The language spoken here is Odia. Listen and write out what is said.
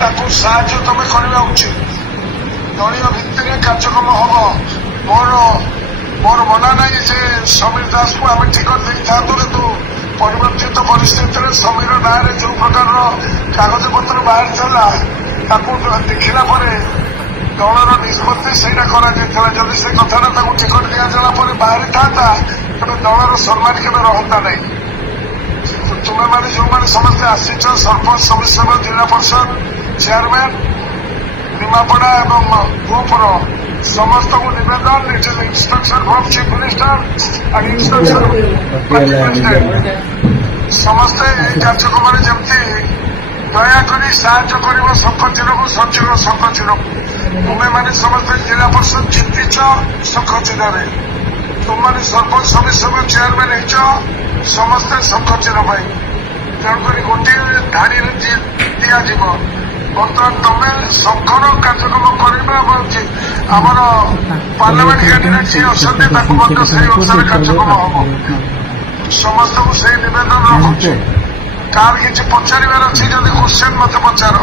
ତାକୁ ସାହାଯ୍ୟ ତମେ କରିବା ଉଚିତ। ଦଳୀୟ ଭିତ୍ତିରେ କାର୍ଯ୍ୟକ୍ରମ ହବ। ମୋର ମନା ନାହିଁ ଯେ ସମୀର ଦାସକୁ ଆମେ ଟିକଟ ଦେଇଥାନ୍ତୁ, କିନ୍ତୁ ପରିବର୍ତ୍ତିତ ପରିସ୍ଥିତିରେ ସମୀର ନାଁରେ ଯୋଉ ପ୍ରକାରର କାଗଜପତ୍ର ବାହାରିଥିଲା ତାକୁ ଦେଖିଲା ପରେ ଦଳର ନିଷ୍ପତ୍ତି ସେଇଟା କରାଯାଇଥିଲା। ଯଦି ସେ କଥାଟା ତାକୁ ଟିକଟ ଦିଆଗଲା ପରେ ବାହାରିଥାନ୍ତା ତେବେ ଦଳର ସମ୍ମାନ କେବେ ରହନ୍ତା ନାହିଁ। ତୁମେମାନେ ଯୋଉମାନେ ସମସ୍ତେ ଆସିଛ, ସରପଞ୍ଚ, ସମିଶ୍ରର, ଜିଲ୍ଲା ପରିଷଦ ଚେୟାରମ୍ୟାନ, ନିମାପଡ଼ା ଏବଂ ଗ୍ରୁପର ସମସ୍ତଙ୍କୁ ନିବେଦନ, instruction from chief minister and instruction president, ସମସ୍ତେ ଏହି କାର୍ଯ୍ୟକ୍ରମରେ ଯେମିତି ଦୟାକରି ସାହାଯ୍ୟ କରିବ ଶଙ୍ଖଚିହ୍ନକୁ, ସଚିବ ଶଙ୍ଖଚିହ୍ନକୁ। ତୁମେମାନେ ସମସ୍ତେ ଜିଲ୍ଲା ପରିଷଦ ଜିତିଛ ଶଙ୍ଖଚିହ୍ନରେ, ତୁମମାନେ ସରପଞ୍ଚ ସମିଶ୍ରର ଚେୟାରମ୍ୟାନ ହେଇଛ ସମସ୍ତେ ଶଙ୍ଖଚିହ୍ନ ପାଇଁ। ତେଣୁକରି ଗୋଟିଏ ଧାଡିରେ ଦିଆଯିବ। ବର୍ତ୍ତମାନ ତମେ ଶଙ୍ଖର କାର୍ଯ୍ୟକ୍ରମ କରିବା ଏବଂ ଆମର ପାର୍ଲାମେଣ୍ଟ କ୍ୟାଣ୍ଡିଡେଟ୍ ଯିଏ ଅଛନ୍ତି ତାକୁ ମଧ୍ୟ ସେଇ ଅନୁସାରେ କାର୍ଯ୍ୟକ୍ରମ ହବ। ସମସ୍ତଙ୍କୁ ସେଇ ନିବେଦନ ରଖୁଛି। କାହାର କିଛି ପଚାରିବାର ଅଛି ଯଦି କ୍ୱେଶ୍ଚନ ମତେ ପଚାର।